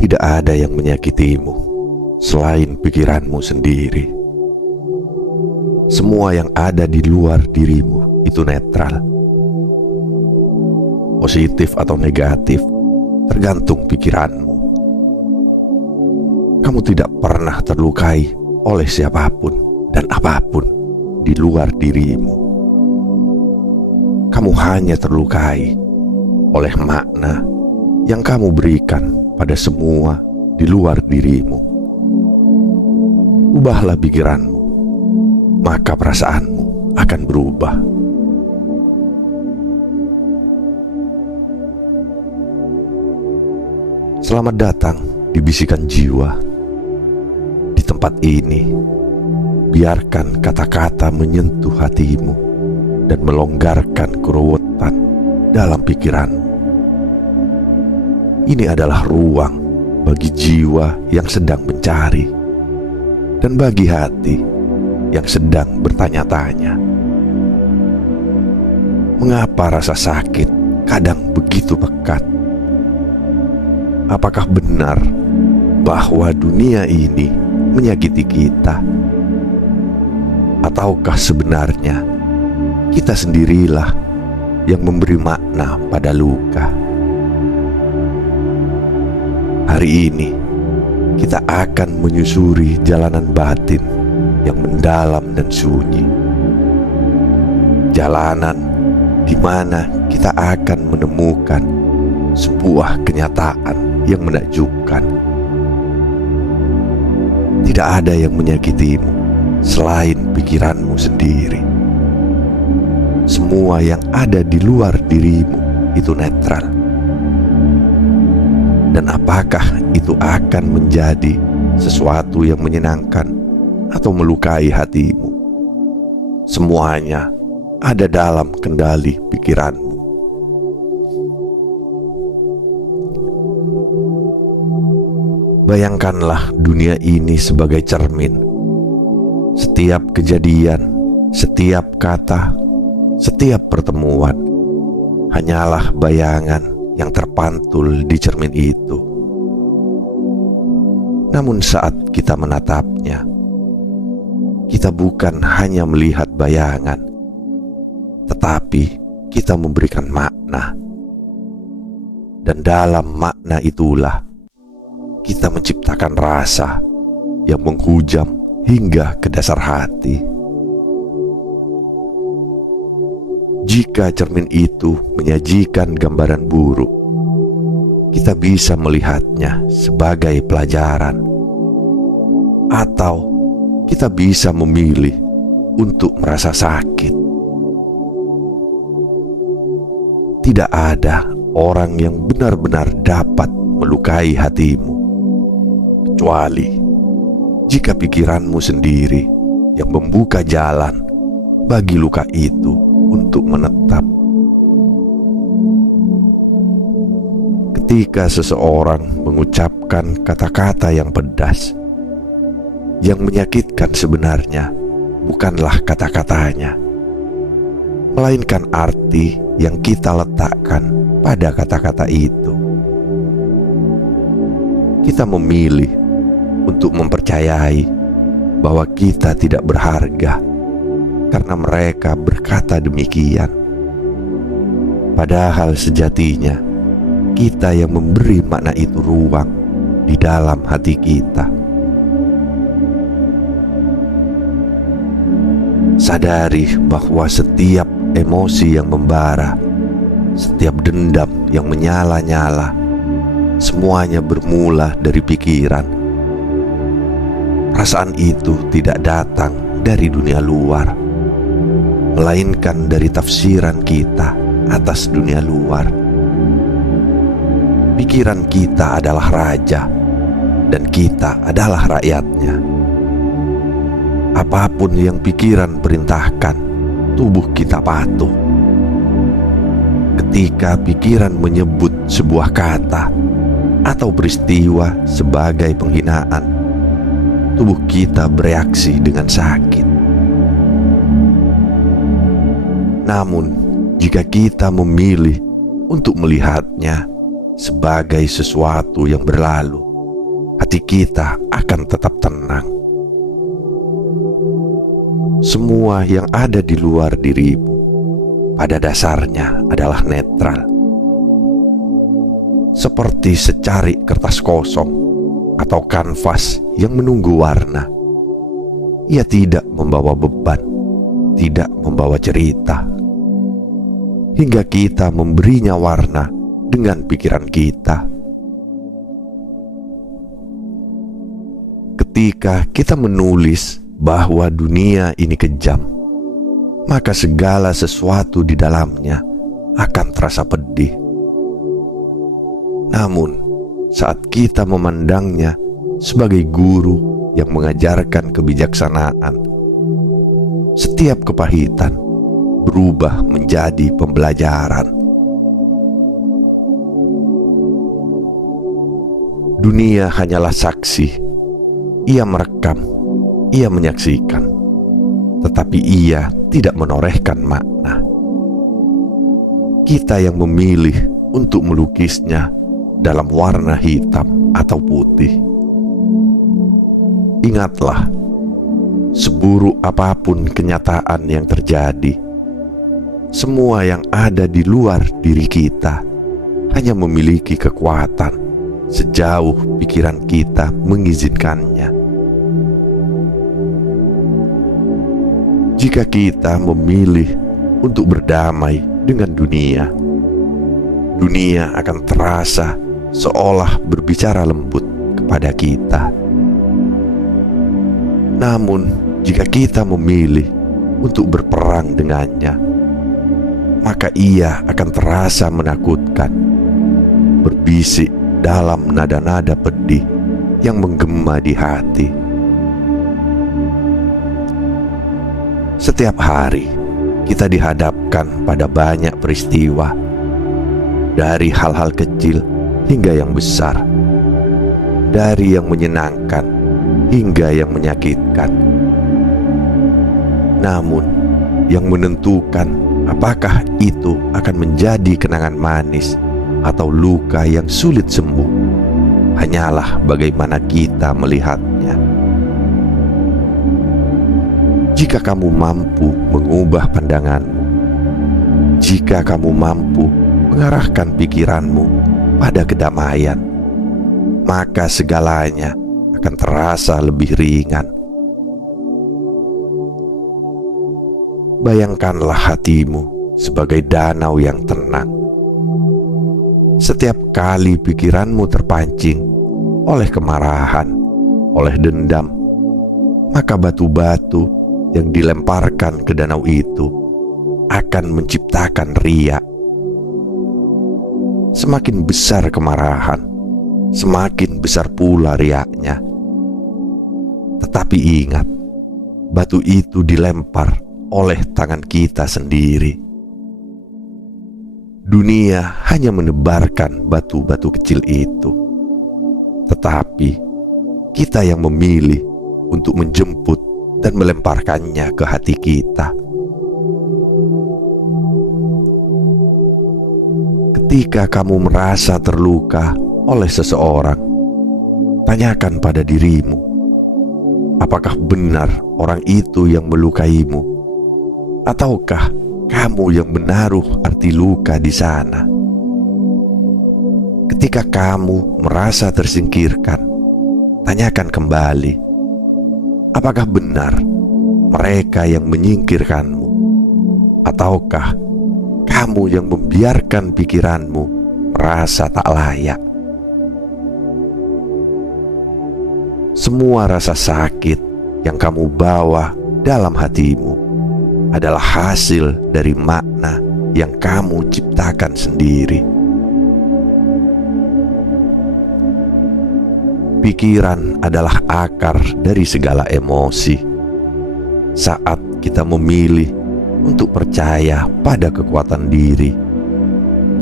Tidak ada yang menyakitimu selain pikiranmu sendiri. Semua yang ada di luar dirimu itu netral. Positif atau negatif tergantung pikiranmu. Kamu tidak pernah terlukai oleh siapapun dan apapun di luar dirimu. Kamu hanya terlukai oleh makna yang kamu berikan pada semua di luar dirimu. Ubahlah pikiranmu, maka perasaanmu akan berubah. Selamat datang di Bisikan Jiwa. Di tempat ini, biarkan kata-kata menyentuh hatimu dan melonggarkan keruwetan dalam pikiranmu. Ini adalah ruang bagi jiwa yang sedang mencari dan bagi hati yang sedang bertanya-tanya. Mengapa rasa sakit kadang begitu pekat? Apakah benar bahwa dunia ini menyakiti kita? Ataukah sebenarnya kita sendirilah yang memberi makna pada luka? Hari ini kita akan menyusuri jalanan batin yang mendalam dan sunyi. Jalanan di mana kita akan menemukan sebuah kenyataan yang menakjubkan. Tidak ada yang menyakitimu selain pikiranmu sendiri. Semua yang ada di luar dirimu itu netral. Dan apakah itu akan menjadi sesuatu yang menyenangkan atau melukai hatimu? Semuanya ada dalam kendali pikiranmu. Bayangkanlah dunia ini sebagai cermin. Setiap kejadian, setiap kata, setiap pertemuan hanyalah bayangan yang terpantul di cermin itu. Namun saat kita menatapnya, kita bukan hanya melihat bayangan, tetapi kita memberikan makna. Dan dalam makna itulah kita menciptakan rasa yang menghujam hingga ke dasar hati. Jika cermin itu menyajikan gambaran buruk, kita bisa melihatnya sebagai pelajaran, atau kita bisa memilih untuk merasa sakit. Tidak ada orang yang benar-benar dapat melukai hatimu, kecuali jika pikiranmu sendiri yang membuka jalan bagi luka itu untuk menetap. Ketika seseorang mengucapkan kata-kata yang pedas, yang menyakitkan sebenarnya bukanlah kata-katanya, melainkan arti yang kita letakkan pada kata-kata itu. Kita memilih untuk mempercayai bahwa kita tidak berharga karena mereka berkata demikian. Padahal sejatinya kita yang memberi makna itu ruang di dalam hati kita. Sadari bahwa setiap emosi yang membara, setiap dendam yang menyala-nyala, semuanya bermula dari pikiran. Perasaan itu tidak datang dari dunia luar, melainkan dari tafsiran kita atas dunia luar. Pikiran kita adalah raja, dan kita adalah rakyatnya. Apapun yang pikiran perintahkan, tubuh kita patuh. Ketika pikiran menyebut sebuah kata atau peristiwa sebagai penghinaan, tubuh kita bereaksi dengan sakit. Namun, jika kita memilih untuk melihatnya sebagai sesuatu yang berlalu, hati kita akan tetap tenang. Semua yang ada di luar dirimu pada dasarnya adalah netral, seperti secarik kertas kosong atau kanvas yang menunggu warna. Ia tidak membawa beban, tidak membawa cerita, hingga kita memberinya warna dengan pikiran kita. Ketika kita menulis bahwa dunia ini kejam, maka segala sesuatu di dalamnya akan terasa pedih. Namun, saat kita memandangnya sebagai guru yang mengajarkan kebijaksanaan, setiap kepahitan berubah menjadi pembelajaran. Dunia hanyalah saksi. Ia merekam, ia menyaksikan, tetapi ia tidak menorehkan makna. Kita yang memilih untuk melukisnya dalam warna hitam atau putih. Ingatlah, seburuk apapun kenyataan yang terjadi, semua yang ada di luar diri kita hanya memiliki kekuatan sejauh pikiran kita mengizinkannya. Jika kita memilih untuk berdamai dengan dunia, dunia akan terasa seolah berbicara lembut kepada kita. Namun, jika kita memilih untuk berperang dengannya, maka ia akan terasa menakutkan, berbisik dalam nada-nada pedih yang menggema di hati. Setiap hari kita dihadapkan pada banyak peristiwa, dari hal-hal kecil hingga yang besar, dari yang menyenangkan hingga yang menyakitkan. Namun, yang menentukan apakah itu akan menjadi kenangan manis atau luka yang sulit sembuh hanyalah bagaimana kita melihatnya. Jika kamu mampu mengubah pandanganmu, jika kamu mampu mengarahkan pikiranmu pada kedamaian, maka segalanya akan terasa lebih ringan. Bayangkanlah hatimu sebagai danau yang tenang. Setiap kali pikiranmu terpancing oleh kemarahan, oleh dendam, maka batu-batu yang dilemparkan ke danau itu akan menciptakan riak. Semakin besar kemarahan, semakin besar pula riaknya. Tetapi ingat, batu itu dilempar oleh tangan kita sendiri. Dunia hanya menebarkan batu-batu kecil itu, tetapi kita yang memilih untuk menjemput dan melemparkannya ke hati kita. Ketika kamu merasa terluka oleh seseorang, tanyakan pada dirimu, apakah benar orang itu yang melukaimu, ataukah kamu yang menaruh arti luka di sana? Ketika kamu merasa tersingkirkan, tanyakan kembali, apakah benar mereka yang menyingkirkanmu, ataukah kamu yang membiarkan pikiranmu merasa tak layak? Semua rasa sakit yang kamu bawa dalam hatimu adalah hasil dari makna yang kamu ciptakan sendiri. Pikiran adalah akar dari segala emosi. Saat kita memilih untuk percaya pada kekuatan diri,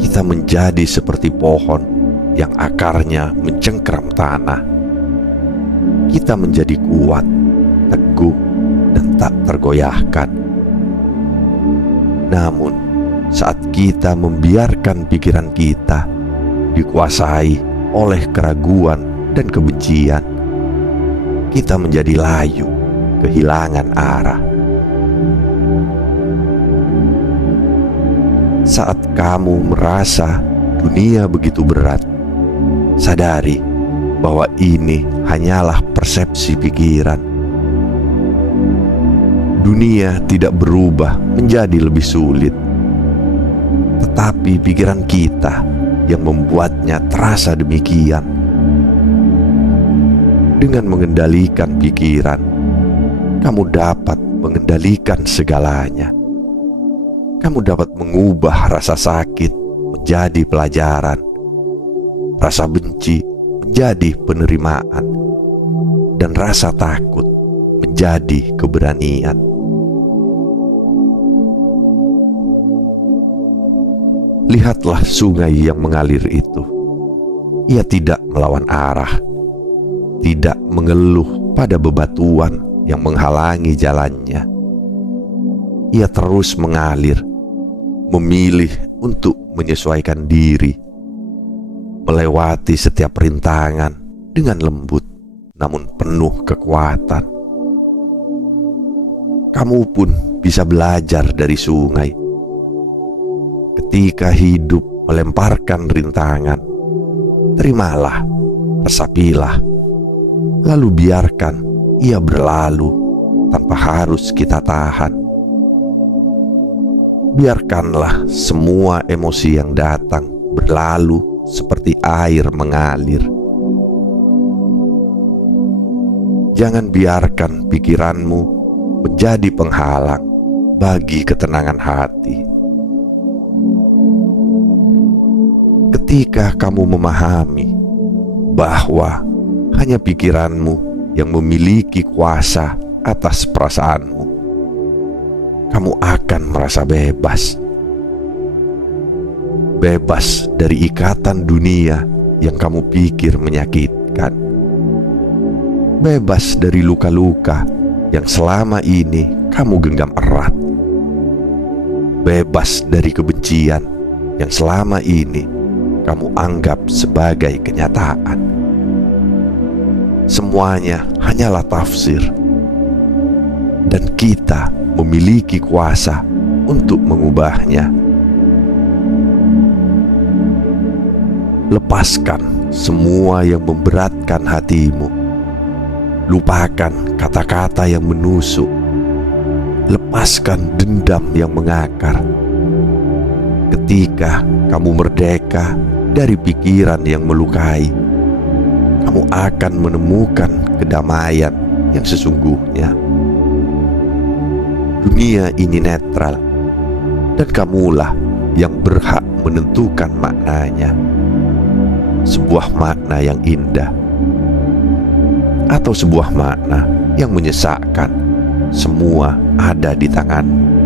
kita menjadi seperti pohon yang akarnya mencengkram tanah. Kita menjadi kuat, teguh, dan tak tergoyahkan. Namun, saat kita membiarkan pikiran kita dikuasai oleh keraguan dan kebencian, kita menjadi layu, kehilangan arah. Saat kamu merasa dunia begitu berat, sadari bahwa ini hanyalah persepsi pikiran. Dunia tidak berubah menjadi lebih sulit, tetapi pikiran kita yang membuatnya terasa demikian. Dengan mengendalikan pikiran, kamu dapat mengendalikan segalanya. Kamu dapat mengubah rasa sakit menjadi pelajaran, rasa benci menjadi penerimaan, dan rasa takut menjadi keberanian. Lihatlah sungai yang mengalir itu. Ia tidak melawan arah, tidak mengeluh pada bebatuan yang menghalangi jalannya. Ia terus mengalir, memilih untuk menyesuaikan diri, melewati setiap rintangan dengan lembut namun penuh kekuatan. Kamu pun bisa belajar dari sungai. Ketika hidup melemparkan rintangan, terimalah, resapilah, lalu biarkan ia berlalu tanpa harus kita tahan. Biarkanlah semua emosi yang datang berlalu seperti air mengalir. Jangan biarkan pikiranmu menjadi penghalang bagi ketenangan hati. Ketika kamu memahami bahwa hanya pikiranmu yang memiliki kuasa atas perasaanmu, kamu akan merasa bebas. Bebas dari ikatan dunia yang kamu pikir menyakitkan. Bebas dari luka-luka yang selama ini kamu genggam erat. Bebas dari kebencian yang selama ini kamu anggap sebagai kenyataan. Semuanya hanyalah tafsir, dan kita memiliki kuasa untuk mengubahnya. Lepaskan semua yang memberatkan hatimu. Lupakan kata-kata yang menusuk. Lepaskan dendam yang mengakar. Ketika kamu merdeka dari pikiran yang melukai, kamu akan menemukan kedamaian yang sesungguhnya. Dunia ini netral, dan kamulah yang berhak menentukan maknanya. Sebuah makna yang indah, atau sebuah makna yang menyesakkan, semua ada di tanganmu.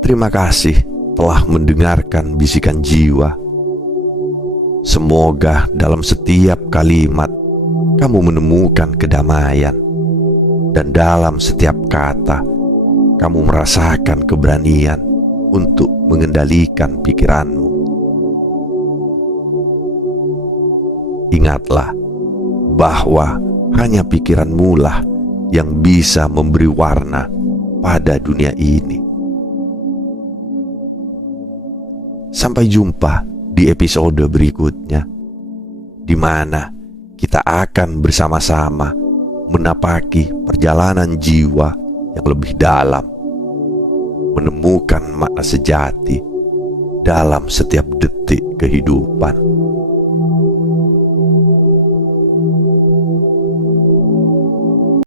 Terima kasih telah mendengarkan bisikan jiwa. Semoga dalam setiap kalimat kamu menemukan kedamaian, dan dalam setiap kata kamu merasakan keberanian untuk mengendalikan pikiranmu. Ingatlah bahwa hanya pikiranmu lah yang bisa memberi warna pada dunia ini. Sampai jumpa di episode berikutnya, di mana kita akan bersama-sama menapaki perjalanan jiwa yang lebih dalam, menemukan makna sejati dalam setiap detik kehidupan.